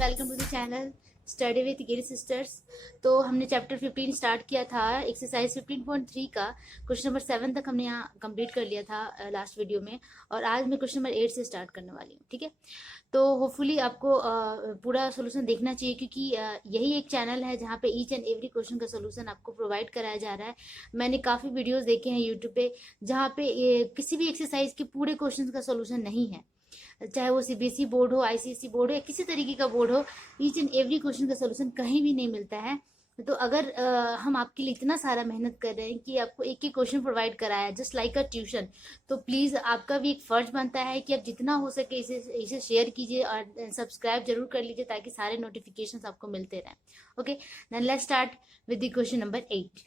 Welcome to the channel study with Giri sisters. तो हमने chapter 15 start किया था, एक्सरसाइज 15.3 का क्वेश्चन नंबर 7 तक हमने यहाँ कंप्लीट कर लिया था लास्ट वीडियो में। और आज मैं क्वेश्चन नंबर 8 से स्टार्ट करने वाली हूँ। ठीक है, तो होपफुली आपको पूरा सोल्यूशन देखना चाहिए, क्योंकि यही एक चैनल है जहाँ पे ईच एंड एवरी क्वेश्चन का सोल्यूशन आपको प्रोवाइड कराया जा रहा है। मैंने काफ़ी वीडियोस देखे हैं यूट्यूब पे जहाँ पे किसी भी एक्सरसाइज के पूरे क्वेश्चन का सोल्यूशन नहीं है, चाहे वो सीबीएसई बोर्ड हो, आईसीएसई बोर्ड हो या किसी तरीके का बोर्ड हो। ईच एंड एवरी क्वेश्चन का सोल्यूशन कहीं भी नहीं मिलता है। तो अगर हम आपके लिए इतना सारा मेहनत कर रहे हैं कि आपको एक एक क्वेश्चन प्रोवाइड कराया जस्ट लाइक अ ट्यूशन, तो प्लीज़ आपका भी एक फर्ज बनता है कि आप जितना हो सके इसे शेयर कीजिए और सब्सक्राइब जरूर कर लीजिए ताकि सारे नोटिफिकेशंस आपको मिलते रहें। Okay, then let's start with the question number 8।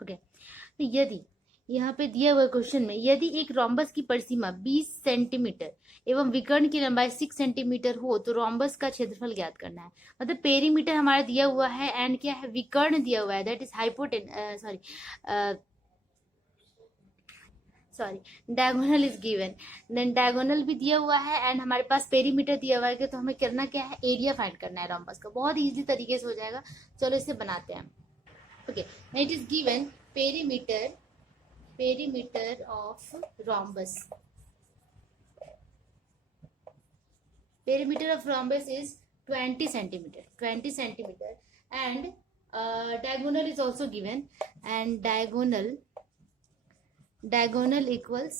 Okay, तो यदि यहाँ पे दिया हुआ क्वेश्चन में यदि एक रोम्बस की परिसीमा 20 सेंटीमीटर एवं विकर्ण की लंबाई 6 सेंटीमीटर हो तो रोम्बस का क्षेत्रफल ज्ञात करना है। मतलब पेरीमीटर हमारा दिया हुआ है एंड क्या है, विकर्ण दिया हुआ है, that is diagonal is given. Then diagonal भी दिया हुआ है एंड हमारे पास पेरीमीटर दिया हुआ है, तो हमें करना क्या है, एरिया फाइंड करना है रोम्बस का। बहुत इजी तरीके से हो जाएगा। चलो इसे बनाते हैं। Okay, it is given perimeter of rhombus. Perimeter of rhombus is 20 centimeter and diagonal is also given, and diagonal equals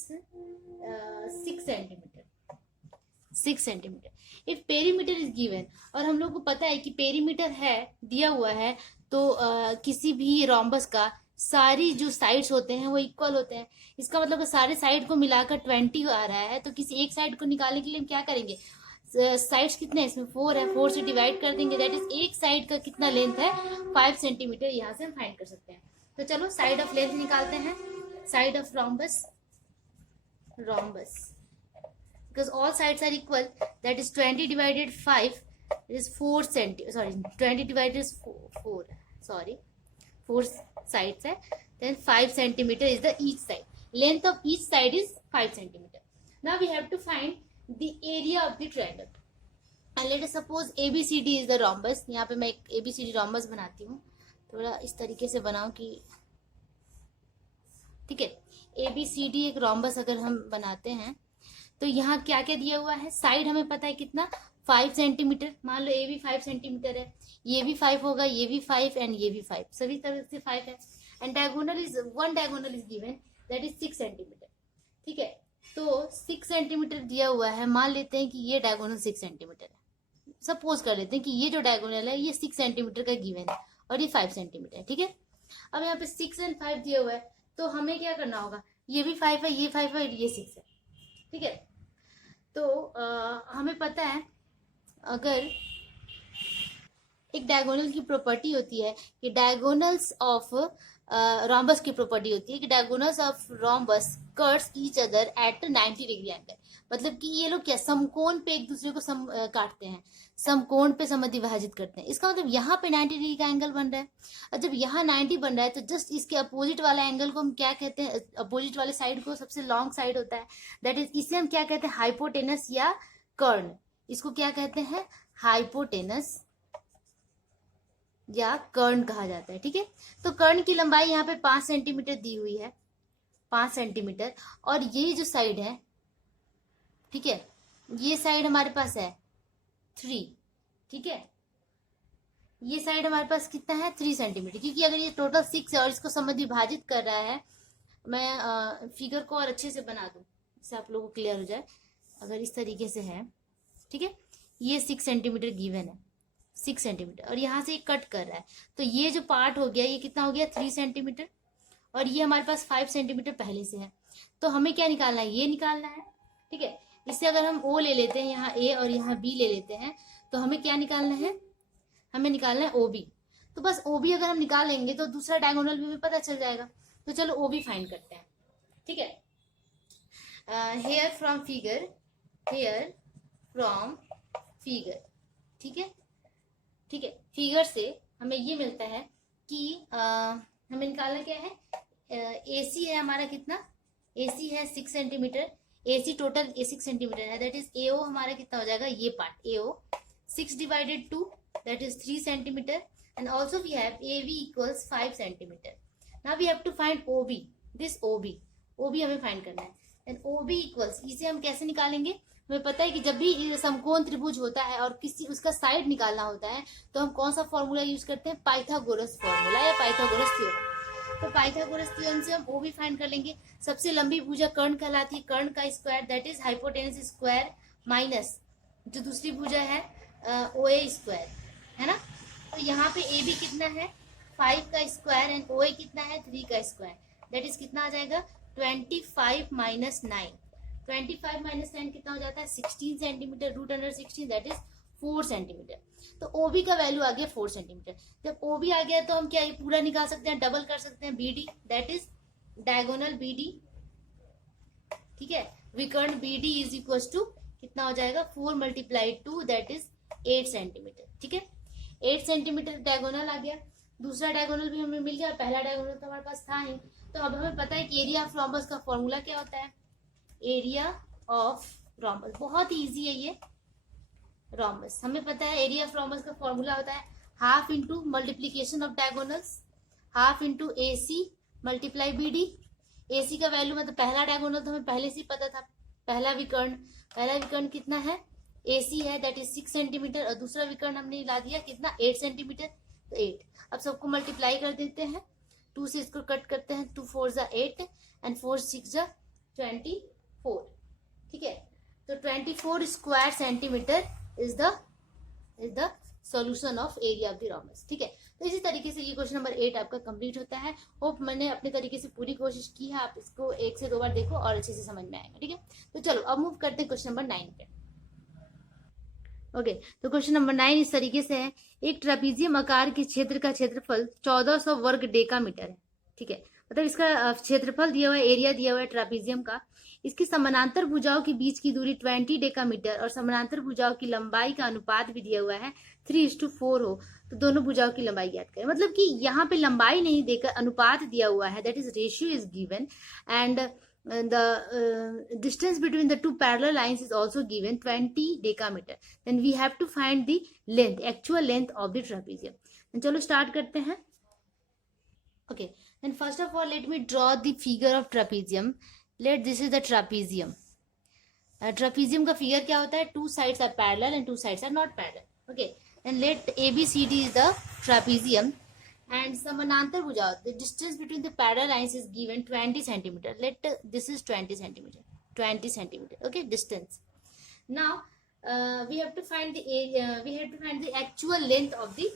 6 centimetre. If perimeter is given, और हम लोग को पता है कि पेरीमीटर है दिया हुआ है, तो किसी भी रोम्बस का सारी जो साइड्स होते हैं वो इक्वल होते हैं। इसका मतलब सारे साइड को मिलाकर 20 आ रहा है, तो किसी एक साइड को निकालने के लिए हम क्या करेंगे, साइड्स कितने हैं इसमें, 4 है, 4 से डिवाइड कर देंगे, दैट इज एक साइड का कितना लेंथ है, 5 सेंटीमीटर। यहाँ से हम फाइंड कर सकते हैं। तो चलो साइड ऑफ लेंथ निकालते हैं। Side of rhombus because all sides are equal, that is 20 divided 5 is 4 sorry 20 divided is 4 sides hai, then 5 centimeter is the each side. Length of each side is 5 centimeter. Now we have to find the area of the triangle, and let us suppose ABCD is the rhombus. यहाँ पे मैं एक ABCD rhombus बनाती हूँ, थोड़ा इस तरीके से बनाऊं कि ठीक है। ABCD एक rhombus अगर हम बनाते हैं तो यहाँ क्या क्या दिया हुआ है, साइड हमें पता है कितना, 5 सेंटीमीटर। मान लो ये भी 5 सेंटीमीटर है, ये भी 5 होगा, ये भी 5 एंड ये भी 5, सभी तरह से 5 है। And diagonal is given, that is 6 centimetre. ठीक है, तो 6 सेंटीमीटर दिया हुआ है। मान लेते हैं कि ये डायगोनल 6 सेंटीमीटर है। सपोज कर लेते हैं कि ये जो डायगोनल है ये 6 सेंटीमीटर का गिवन है और ये 5 सेंटीमीटर है। ठीक है, अब यहाँ पे 6 एंड 5 दिया हुआ है, तो हमें क्या करना होगा, ये भी 5 है, ये 5 है, ये 6 है। ठीक है, तो हमें पता है अगर एक डायगोनल की प्रॉपर्टी होती है कि डायगोनल्स ऑफ रोम्बस की प्रॉपर्टी होती है कि diagonals of rhombus cuts each other at 90 degree angle. मतलब कि ये लोग क्या समकोण पे एक दूसरे को काटते हैं, समकोण पे समद्विभाजित करते हैं। इसका मतलब यहाँ पे 90 डिग्री का एंगल बन रहा है, और जब यहाँ 90 बन रहा है तो जस्ट इसके अपोजिट वाला एंगल को हम क्या कहते हैं, अपोजिट वाले साइड को सबसे लॉन्ग साइड होता है, दैट इज इसे हम क्या कहते हैं, हाइपोटेनस या कर्ण। इसको क्या कहते हैं, हाइपोटेनस या कर्ण कहा जाता है। ठीक है, तो कर्ण की लंबाई यहाँ पे 5 सेंटीमीटर दी हुई है, 5 सेंटीमीटर। और ये जो साइड है, ठीक है, ये साइड हमारे पास है 3। ठीक है, ये साइड हमारे पास कितना है, 3 सेंटीमीटर, क्योंकि अगर ये टोटल 6 है और इसको समद्विभाजित कर रहा है, मैं फिगर को और अच्छे से बना दूं जिससे आप लोगों को क्लियर हो जाए। अगर इस तरीके से है, ठीक है, ये 6 सेंटीमीटर गिवन है, 6 सेंटीमीटर, और यहाँ से कट कर रहा है, तो ये जो पार्ट हो गया ये कितना हो गया, 3 सेंटीमीटर, और ये हमारे पास 5 सेंटीमीटर पहले से है। तो हमें क्या निकालना है, ये निकालना है। ठीक है, इससे अगर हम O ले लेते हैं, यहाँ A और यहाँ B ले लेते हैं, तो हमें क्या निकालना है, हमें निकालना है OB। तो बस OB अगर हम निकाल लेंगे तो दूसरा डायगोनल भी पता चल जाएगा। तो चलो OB फाइंड करते हैं। ठीक है, हेयर फ्रॉम फिगर, ठीक है, ठीक है, फिगर से हमें ये मिलता है कि हमें निकालना क्या है, AC है हमारा कितना, AC है 6 सेंटीमीटर, AC टोटल 6 सेंटीमीटर है, दैट इज AO हमारा कितना हो जाएगा, ये part AO 6 divided 2, that is 3 centimeter. And also we have AB equals 5 centimeter. Now we have to find OB, this OB हमें फाइंड करना है. एंड OB इक्वल्स, इसे हम कैसे निकालेंगे? हमें पता है कि जब भी समकोण त्रिभुज होता है और किसी उसका साइड निकालना होता है तो हम कौन सा फॉर्मूला यूज करते हैं? पाइथागोरस फॉर्मूला या पाइथागोरस थ्योरम. तो पाइथागोरस थ्योरम से हम OB फाइंड कर लेंगे. सबसे लंबी भुजा कर्ण कहलाती है, कर्ण का square that is hypotenuse square minus जो दूसरी भुजा है OA स्क्वायर, है ना. तो यहाँ पे AB कितना है? 5 का स्क्वायर एंड OA कितना है? 3 का स्क्वायर. दैट इज कितना आ जाएगा? 25 माइनस 9. 25 माइनस 9 कितना हो जाता है? 16 centimetre. Root under 16 that is 4 centimetre. तो OB का वैल्यू आ गया 4 सेंटीमीटर. जब OB आ गया तो हम क्या ये पूरा निकाल सकते हैं, डबल कर सकते हैं. BD that is diagonal BD, ठीक है. विकर्ण BD इज इक्वल टू कितना हो जाएगा? 4 मल्टीप्लाई 2 दैट इज 8 सेंटीमीटर. ठीक है, 8 सेंटीमीटर डायगोनल आ गया. दूसरा डायगोनल भी हमें मिल गया, पहला डायगोनल तो हमारे पास था ही. तो अब हमें पता है कि एरिया ऑफ रोम्बस का फॉर्मूला क्या होता है? एरिया ऑफ रोम्बस, बहुत ही इजी है ये. रोम्बस हमें पता है एरिया ऑफ रोम्बस का फॉर्मूला होता है half into multiplication of diagonals, half into AC multiply BD. AC का वैल्यू मतलब पहला डायगोनल तो हमें पहले से ही पता था. पहला विकर्ण कितना है? AC है दैट इज 6 सेंटीमीटर. और दूसरा विकर्ण हमने ला दिया कितना? 8 सेंटीमीटर. तो 8. अब सबको मल्टीप्लाई कर देते हैं. 2 से इसको कट करते हैं. 2 4 जा 8 एंड 4 6 जा 24. ठीक है, तो 24 square centimetre is the solution of area of the rhombus. ठीक है, तो इसी तरीके से ये क्वेश्चन नंबर 8 आपका कंप्लीट होता है. होप मैंने अपने तरीके से पूरी कोशिश की है. आप इसको 1 से 2 बार देखो और अच्छे से समझ में आएगा. ठीक है, तो चलो अब मूव करते हैं क्वेश्चन नंबर 9 पे. ओके, तो क्वेश्चन नंबर 9 इस तरीके से है. एक ट्रापीजियम आकार के क्षेत्र का क्षेत्रफल 1400 वर्ग डेकामीटर है. ठीक है, मतलब इसका क्षेत्रफल दिया हुआ है, एरिया दिया हुआ है ट्रापीजियम का. इसकी समानांतर भुजाओं के बीच की दूरी 20 डेकामीटर और समानांतर भुजाओं की लंबाई का अनुपात भी दिया हुआ है 3:4 हो. तो दोनों भुजाओं की लंबाई ज्ञात करें. मतलब कि यहाँ पे लंबाई नहीं देकर अनुपात दिया हुआ है, that is ratio is given. And the distance between the two parallel lines is also given 20 decameter. Then we have to find the length, actual length of the trapezium. Then चलो start करते हैं. Okay, then first of all let me draw the figure of trapezium. This is the trapezium. Trapezium का figure क्या होता है? Two sides are parallel and two sides are not parallel. Okay, then let ABCD is the trapezium. And समानांतर भुजा, the distance between the parallel lines is given 20 centimeter. Let this is 20 centimeter. 20 centimeter. Okay, distance. Now we have to find the area. We have to find the actual length of the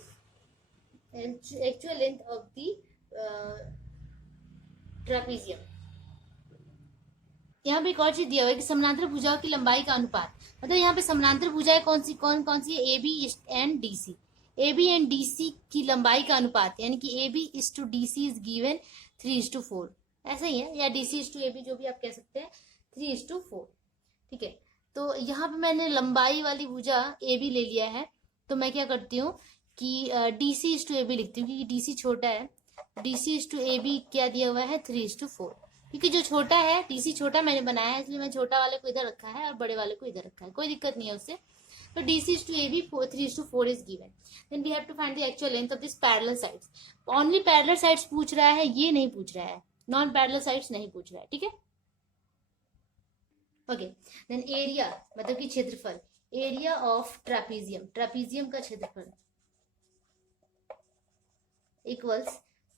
trapezium. यहाँ पे एक और चीज दिया हुआ है कि समानांतर भुजाओं की लंबाई का अनुपात. मतलब यहाँ पे समानांतर भुजाएं कौन सी है? AB and DC. AB and DC की लंबाई का अनुपात, यानी कि AB is to DC is given 3:4. ऐसा ही है, या DC is to AB जो भी आप कह सकते हैं, 3:4. ठीक है, तो यहाँ पे मैंने लंबाई वाली भुजा AB ले लिया है. तो मैं क्या करती हूँ कि DC is to AB लिखती हूँ, क्योंकि DC छोटा है. DC is to AB क्या दिया हुआ है? 3:4. क्योंकि जो छोटा है, DC छोटा मैंने बनाया है, इसलिए मैं छोटा वाले को इधर रखा है और बड़े वाले को इधर रखा है. कोई दिक्कत नहीं है उससे. So DC is to AB 3:4 is given. Then we have to find the actual length of these parallel sides. Only parallel sides पूछ रहा है, ये नहीं पूछ रहा है. Non parallel sides नहीं पूछ रहा है. ठीक है, okay. Then area मतलब कि क्षेत्रफल. Area of trapezium. Trapezium का क्षेत्रफल equals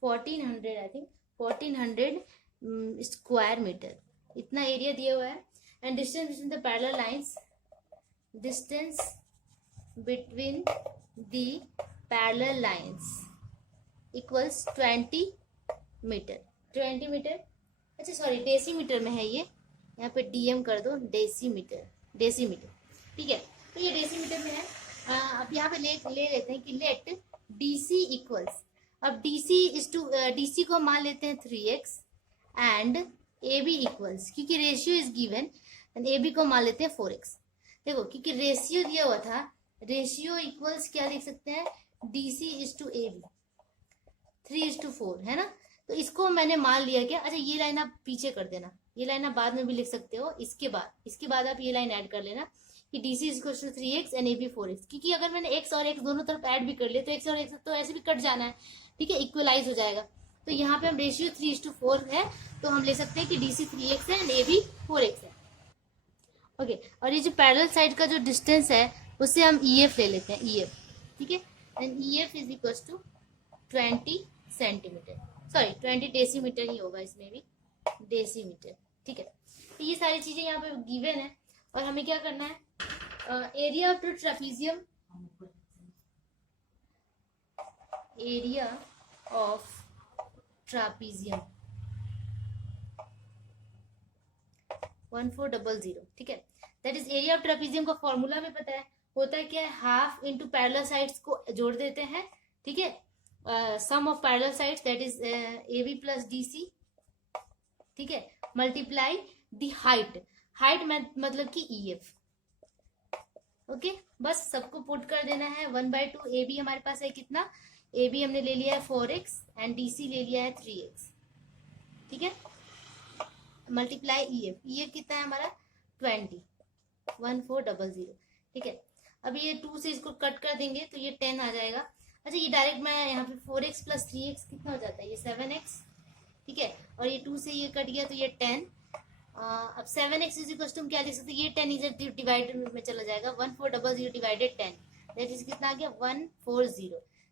1400, I think 1400 square metre. इतना एरिया दिया हुआ है. And distance between the parallel lines. Distance between the parallel lines equals 20 metre. 20 metre, अच्छा सॉरी डेसीमीटर में है ये, यहाँ पे DM कर दो. डेसीमीटर. ठीक है, तो ये डेसीमीटर में है. अब यहाँ पे ले लेते हैं कि लेट DC इक्वल्स. अब DC को मान लेते हैं 3x एंड AB इक्वल्स, क्योंकि ratio is given, and AB को मान लेते हैं 4x. देखो, क्योंकि रेशियो दिया हुआ था, रेशियो इक्वल्स क्या लिख सकते हैं? DC is to AB 3:4 है ना. तो इसको मैंने मान लिया क्या. अच्छा, ये लाइन आप पीछे कर देना, ये लाइन आप बाद में भी लिख सकते हो. इसके बाद आप ये लाइन ऐड कर लेना कि DC is equal to 3x and AB 4x, क्योंकि अगर मैंने x और x दोनों तरफ ऐड भी कर लिया तो x और x तो ऐसे भी कट जाना है, ठीक है, इक्वलाइज हो जाएगा। तो यहाँ पे हम रेशियो 3:4 है, तो हम ले सकते हैं कि DC 3x है एंड AB 4x है। ओके, और ये जो पैरेलल साइड का जो डिस्टेंस है उससे हम EF ले लेते हैं, EF, ठीक है, and EF is equal to 20 centimetre, sorry 20 decimetre ही होगा, इसमें भी डेसीमीटर, ठीक है। तो ये सारी चीजें यहाँ पे गिवन है, और हमें क्या करना है, area of trapezium, area of trapezium 1400, ठीक है, that is area of trapezium का फॉर्मूला में पता है, होता है क्या, हाफ इंटू पैरेलल साइड्स को जोड़ देते हैं, ठीक है, sum of parallel sides that is AB plus DC, ठीक है, मल्टीप्लाई दी हाइट, हाइट मतलब कि EF, ओके, बस सबको पुट कर देना है 1/2। AB हमारे पास है कितना, AB हमने ले लिया है 4x एंड DC ले लिया है 3x, ठीक है, मल्टीप्लाई EF कितना है हमारा 1400, ठीक है। अब ये 2 से इसको कट कर देंगे तो ये 10 आ जाएगा। अच्छा, ये डायरेक्ट मैं यहाँ पे 4x प्लस 3x कितना हो जाता है, ये 7x, ठीक है, और ये 2 से ये कट गया तो ये 10। अब 7x इज इक्वल टू हम क्या लिख सकते हैं, ये 10 इधर डिवाइडेड में चला जाएगा, 1400 डिवाइडेड 10 दैट इज कितना आ गया 140,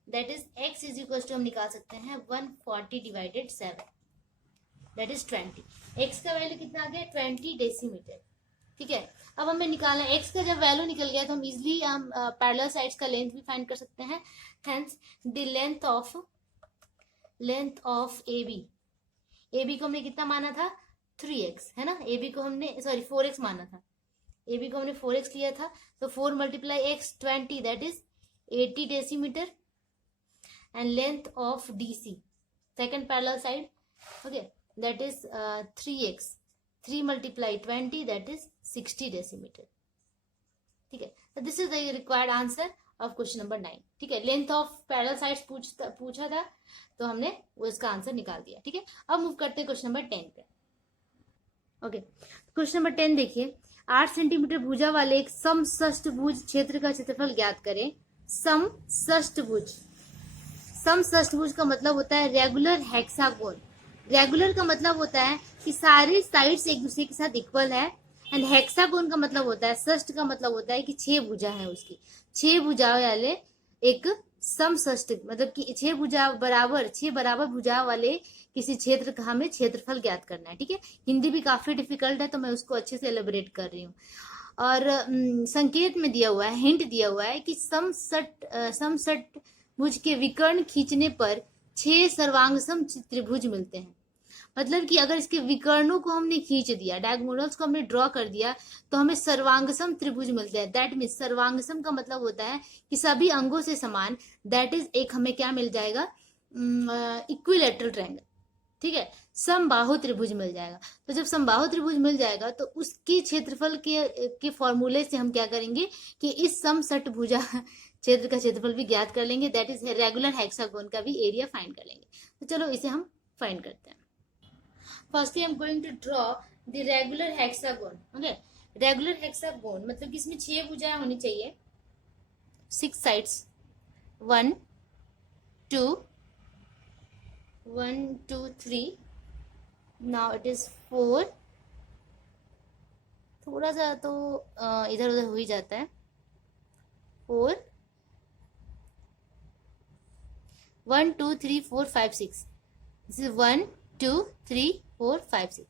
that is x is equal to हम निकाल सकते हैं 140 डिवाइडेड 7 दैट इज 20। x का वैल्यू कितना आ गया 20 डेसीमीटर, ठीक है। अब हमें निकालना है x का, जब वैल्यू निकल गया तो हम इजिली हम पैरेलल साइड्स का लेंथ भी फाइंड कर सकते हैं। Hence the length of AB को हमने कितना माना था 3x, है ना, AB को हमने 4x माना था, AB को हमने 4x लिया था, तो 4 multiply x 20 that is 80 decimetre, and length of DC second parallel side, okay, that is 3x, 3 multiply 20 that is 60 decimetre, ठीक है। तो this is the required answer of question number 9, ठीक है। लेंथ ऑफ पैरेलल साइड्स पूछा था तो हमने वो इसका आंसर निकाल दिया, ठीक है। अब मूव करते हैं क्वेश्चन नंबर 10 पे। ओके, क्वेश्चन नंबर 10 देखिए, 8 सेंटीमीटर भुजा वाले एक समषष्टभुज क्षेत्र का क्षेत्रफल ज्ञात करें। समषष्टभुज, समषष्टभुज का मतलब होता है रेगुलर हेक्सागोन। रेगुलर का मतलब होता है कि सारे साइड्स एक दूसरे के साथ इक्वल है, एंड हेक्सागोन का मतलब होता है, षष्ठ का मतलब होता है कि 6 भुजा है उसकी, 6 भुजा वाले एक समषष्ट, मतलब कि 6 बराबर भुजा वाले किसी क्षेत्र का हमें क्षेत्रफल ज्ञात करना है, ठीक है। हिंदी भी काफी डिफिकल्ट है तो मैं उसको अच्छे से एलिब्रेट कर रही हूँ, और संकेत में दिया हुआ है, हिंट दिया हुआ है कि समषट भुज के विकर्ण खींचने पर 6 सर्वांगसम त्रिभुज मिलते हैं। मतलब कि अगर इसके विकर्णों को हमने खींच दिया, डायगोनल्स को हमने ड्रॉ कर दिया, तो हमें सर्वांगसम त्रिभुज मिलते हैं। दैट मीन्स सर्वांगसम का मतलब होता है कि सभी अंगों से समान, दैट इज एक हमें क्या मिल जाएगा, इक्विलैटरल ट्रायंगल, ठीक है, समबाहु त्रिभुज मिल जाएगा। तो जब समबाहु त्रिभुज मिल जाएगा तो उसके क्षेत्रफल के फॉर्मूले से हम क्या करेंगे कि इस समषट भुजा क्षेत्र का क्षेत्रफल भी ज्ञात कर लेंगे, दैट इज रेगुलर हेक्सागोन का भी एरिया फाइंड कर लेंगे। तो चलो इसे हम फाइंड करते हैं। Firstly, I'm going to draw the regular hexagon. Okay, regular hexagon मतलब कि इसमें 6 भुजाएं होनी चाहिए, 6 sides, 1 2 1 2 3, now it is 4, थोड़ा सा तो इधर उधर हो ही जाता है, 4 1 2 3 4 5 6, दिस इज 1 2 3 4 5 6।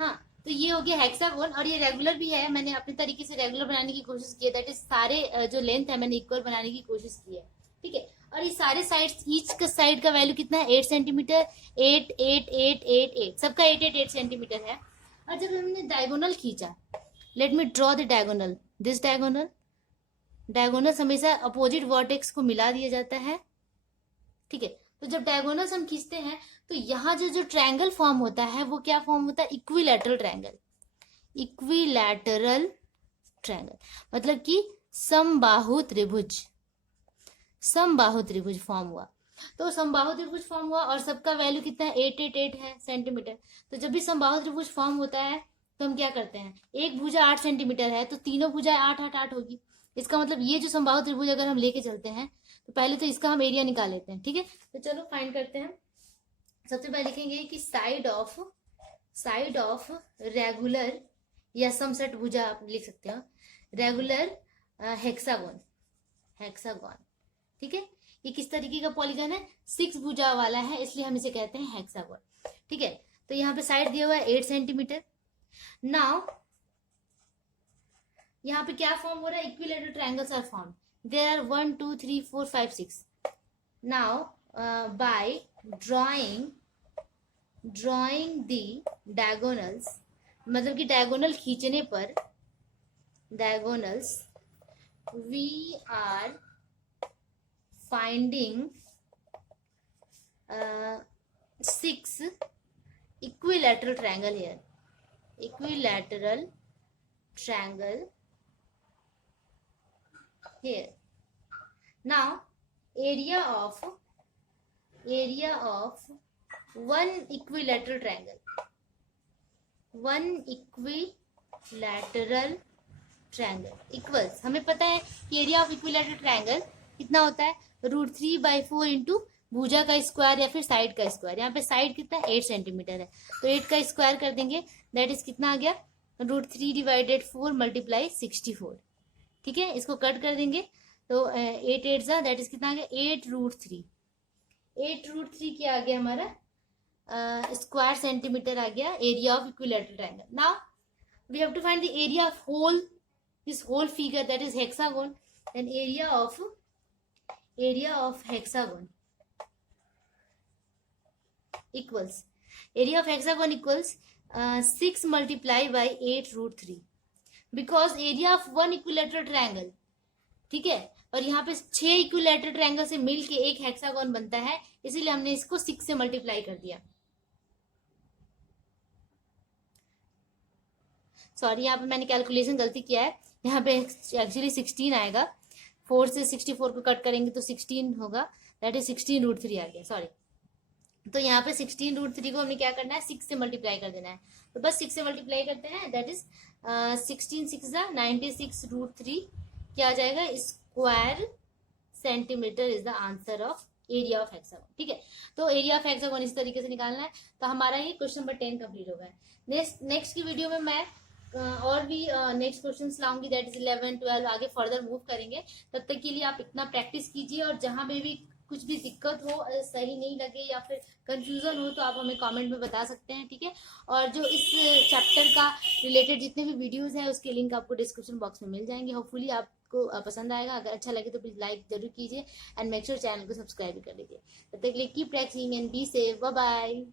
हाँ, तो ये हो गया हेक्सागोन, और ये रेगुलर भी है, मैंने अपने तरीके से रेगुलर बनाने की कोशिश की है, दैट इज सारे जो लेंथ है मैंने इक्वल बनाने की कोशिश की है, ठीक है। और ये सारे साइड्स, ईच का साइड का वैल्यू कितना है 8 सेंटीमीटर, 8 8 8 8 8, सबका 8 8 8 सेंटीमीटर है। और जब हमने डायगोनल खींचा, let me draw the diagonal, this diagonal हमेशा अपोजिट वर्टेक्स को मिला दिया जाता है, ठीक है। तो जब डायगोनल्स हम खींचते हैं तो यहाँ जो ट्रायंगल फॉर्म होता है वो क्या फॉर्म होता है, इक्विलैटरल ट्रायंगल, इक्विलैटरल ट्रायंगल मतलब कि समबाहु त्रिभुज, समबाहु त्रिभुज फॉर्म हुआ। तो समबाहु त्रिभुज फॉर्म हुआ और सबका वैल्यू कितना है 8 8 8 है सेंटीमीटर। तो जब भी समबाहु त्रिभुज फॉर्म होता है तो हम क्या करते हैं, एक भुजा 8 सेंटीमीटर है तो तीनों भुजाएं 8 8 8 होगी। इसका मतलब ये जो समबाहु त्रिभुज अगर हम लेके चलते हैं तो पहले तो इसका हम एरिया निकाल लेते हैं, ठीक है। तो चलो फाइंड करते हैं। सबसे पहले लिखेंगे कि साइड ऑफ रेगुलर या समसेट भुजा आप लिख सकते हो, रेगुलर हेक्सागोन, ठीक है। ये किस तरीके का पॉलीगन है, 6 भुजा वाला है, इसलिए हम इसे कहते हैं हेक्सागोन, ठीक है। तो यहाँ पे साइड दिया हुआ है 8 सेंटीमीटर। नाउ यहाँ पे क्या फॉर्म हो रहा है, equilateral triangles are form, there are 1 2 3 4 5 6। Now by drawing the diagonals, मतलब कि डायगोनल खींचने पर, diagonals, we are finding 6 equilateral triangle here, equilateral triangle here. Now area of one equilateral triangle, equals, हमें पता है कि एरिया ऑफ इक्विलैटरल ट्रायंगल कितना होता है, √3/4 इंटू भुजा का स्क्वायर या फिर साइड का स्क्वायर। यहाँ पे साइड कितना है, 8 सेंटीमीटर है, तो 8 का स्क्वायर कर देंगे, दैट इज कितना आ गया, √3/4 मल्टीप्लाई 64, ठीक है। इसको कट कर देंगे तो 8 8 जा, दैट इज कितना आ गया, 8√3 क्या आ गया हमारा, स्क्वायर सेंटीमीटर आ गया area of equilateral triangle. Now we have to find the area of this whole figure, that is hexagon, then area of hexagon equals 6 multiplied by 8√3, because area of one equilateral triangle, ठीक है, और यहाँ पे 6 equilateral triangle से मिलके एक hexagon बनता है, इसीलिए हमने इसको 6 से मल्टीप्लाई कर दिया। सॉरी, यहाँ पे मैंने कैलकुलेशन गलती किया है, यहाँ पे एक्चुअली 16 आएगा, 4 से 64 को कट करेंगे तो 16 होगा, दैट इज 16√3 आ गया, सॉरी। तो यहाँ पे 16√3 को हमने क्या करना है, 6 से मल्टीप्लाई कर देना है, तो बस 6 से मल्टीप्लाई करते हैं, दैट इज 16 6 96√3 क्या आ जाएगा, square centimetre is the answer of area of hexagon, ठीक है। तो एरिया ऑफ हेक्सागोन इस तरीके से निकालना है। तो हमारा ये क्वेश्चन नंबर 10 कंप्लीट हो गया है। नेक्स्ट की वीडियो में मैं और भी नेक्स्ट क्वेश्चंस लाऊंगी, दैट इज 11 12 आगे फर्दर मूव करेंगे। तब तक के लिए आप इतना प्रैक्टिस कीजिए, और जहां पे भी कुछ भी दिक्कत हो, सही नहीं लगे या फिर कंफ्यूजन हो, तो आप हमें कमेंट में बता सकते हैं, ठीक है। और जो इस चैप्टर का रिलेटेड जितने भी वीडियोस हैं उसके लिंक आपको डिस्क्रिप्शन बॉक्स में मिल जाएंगे। होपफुली आपको पसंद आएगा, अगर अच्छा लगे तो प्लीज लाइक जरूर कीजिए एंड मेक श्योर चैनल को सब्सक्राइब भी कर लीजिए। तब तक के लिए keep practising and be safe, bye bye.